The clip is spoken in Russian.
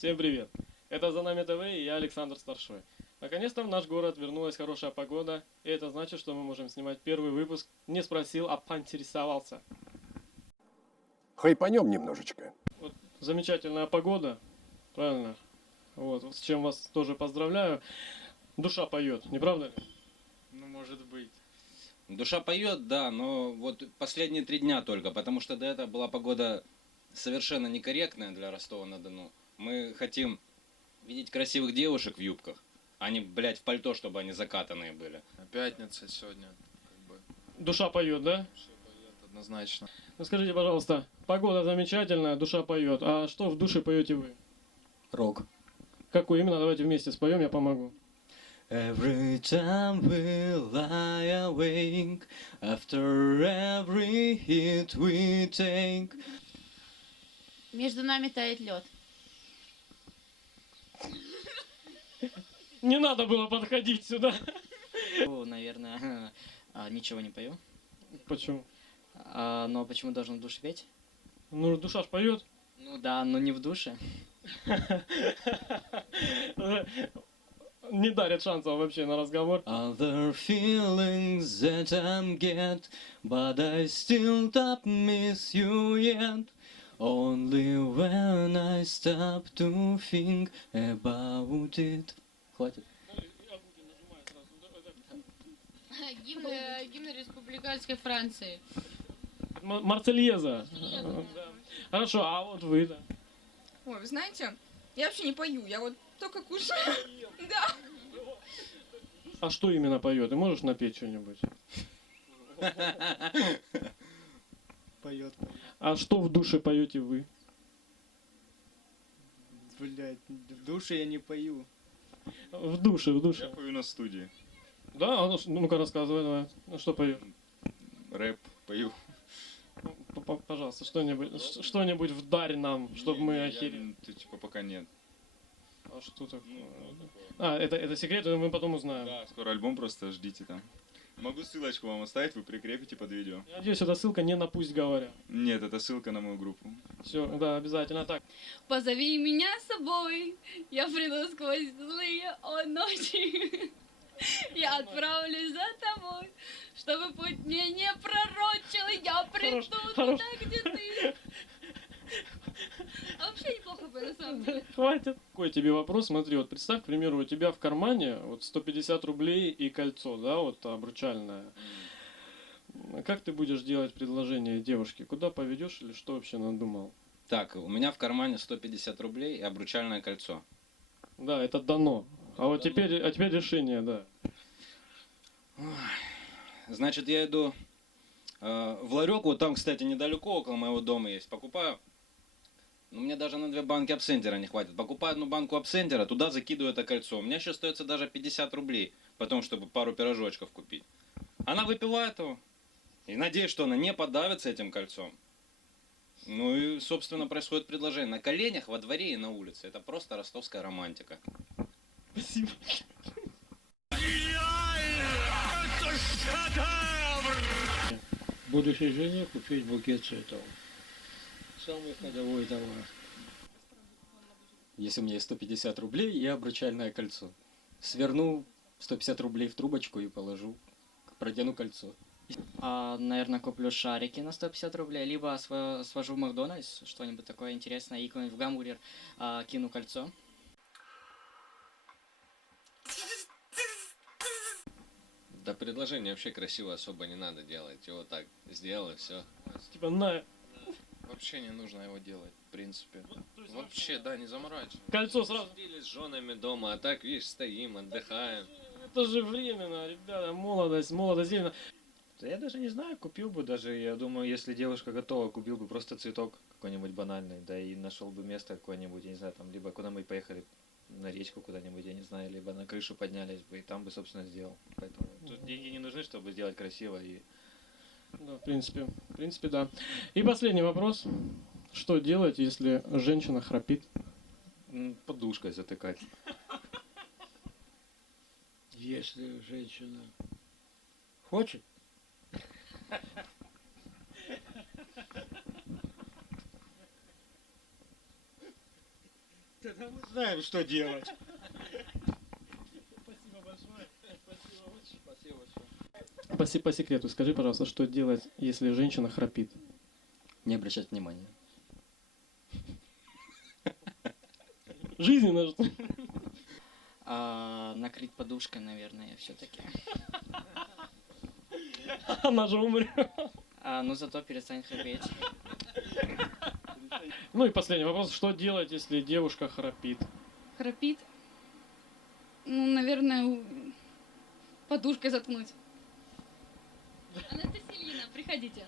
Всем привет! Это «За нами ТВ» и я, Александр Старшой. Наконец-то в наш город вернулась хорошая погода, и это значит, что мы можем снимать первый выпуск «Не спросил, а поинтересовался». Хайпанем немножечко. Вот замечательная погода, правильно? Вот, с чем вас тоже поздравляю. Душа поет, не правда ли? Ну, может быть. Душа поет, да, но вот последние 3 дня только, потому что до этого была погода совершенно некорректная для Ростова-на-Дону. Мы хотим видеть красивых девушек в юбках, а не, блядь, в пальто, чтобы они закатанные были. Пятница сегодня, Душа поет, да? все поет однозначно. Ну скажите, пожалуйста, погода замечательная, душа поет. А что в душе поете вы? Рок. Какой именно? Давайте вместе споем, я помогу. Every time we lie awake, after every hit we take. Между нами тает лед. Не надо было подходить сюда. Наверное, ничего не пою. Почему? Но почему должен в душе петь? Ну, душа ж поет. Ну да, но не в душе. Не дарят шансов вообще на разговор. Other feelings that I get, but I still don't miss you yet. Only when I stop to think about it. Хватит. Гимн республиканской Франции. Марсельеза. Да. Хорошо, а вот вы, да. Ой, вы знаете, я вообще не пою, я вот только кушаю. Да. А что именно поет? Ты можешь напеть что-нибудь? Поет. А что в душе поете вы? Блять, в душе я не пою. В душе, в Я душе. пою на студии. Да? Ну-ка рассказывай, давай. Ну, что поет? Рэп пою. Пожалуйста, что-нибудь вдарь нам, чтобы мы охерели. Ты типа пока нет. А что такое? А, это секрет, мы потом узнаем. Да, скоро альбом, просто ждите там. Могу ссылочку вам оставить, вы прикрепите под видео. Я надеюсь, эта ссылка не на «Пусть говорят». Нет, это ссылка на мою группу. Все, да, обязательно так. Позови меня с собой, я приду сквозь злые ночи. Я отправлюсь за тобой, чтобы путь мне не пророчил. Я приду хорош. туда, где ты. А вообще неплохо бы, на самом деле. Хватит. Какой тебе вопрос? Смотри, вот представь, к примеру, у тебя в кармане вот 150 рублей и кольцо, да, вот обручальное. Как ты будешь делать предложение девушке? Куда поведешь или что вообще надумал? Так, у меня в кармане 150 рублей и обручальное кольцо. Да, это дано. А вот теперь решение, да. Значит, я иду в ларек, вот там, кстати, недалеко, около моего дома есть, покупаю. Ну, мне даже на 2 банки абсентера не хватит. Покупаю 1 банку абсентера, туда закидываю это кольцо. У меня еще остается даже 50 рублей, потом, чтобы пару пирожочков купить. Она выпивает его, и надеюсь, что она не подавится этим кольцом. Ну и, собственно, происходит предложение. На коленях, во дворе и на улице. Это просто ростовская романтика. Спасибо. Будущей жене купить букет цветов. Самый ходовой товар. Если у меня есть 150 рублей и обручальное кольцо. Сверну 150 рублей в трубочку и положу. Продену кольцо. Наверное, куплю шарики на 150 рублей, либо свожу в Макдональдс, что-нибудь такое интересное, и в гамбургер кину кольцо. Да предложение вообще красиво особо не надо делать. Его так сделал и все. Типа на Вообще не нужно его делать, в принципе. то есть Вообще, да, не заморачивайся. кольцо сразу. Сидели с женами дома, а так, видишь, стоим, отдыхаем. Это же временно, ребята, молодость, зелено. Да я даже не знаю, купил бы даже, я думаю, если девушка готова, купил бы просто цветок какой-нибудь банальный, да и нашел бы место какое-нибудь, я не знаю, там, либо куда мы поехали, на речку куда-нибудь, я не знаю, либо на крышу поднялись бы, и там бы, собственно, сделал. Поэтому тут деньги не нужны, чтобы сделать красиво и... Да, в принципе, да. И последний вопрос. Что делать, если женщина храпит? Подушкой затыкать. Если женщина хочет, Тогда мы знаем, что делать. Спасибо большое. Спасибо очень. Спасибо большое. По секрету, скажи, пожалуйста, что делать, если женщина храпит? Не обращать внимания. Жизненно, что ли? Накрыть подушкой, наверное, все-таки. Она же умрет. Ну зато перестанет храпеть. Ну и последний вопрос. Что делать, если девушка храпит? Храпит. Ну, наверное, подушкой заткнуть. Анастасия Ильина, приходите.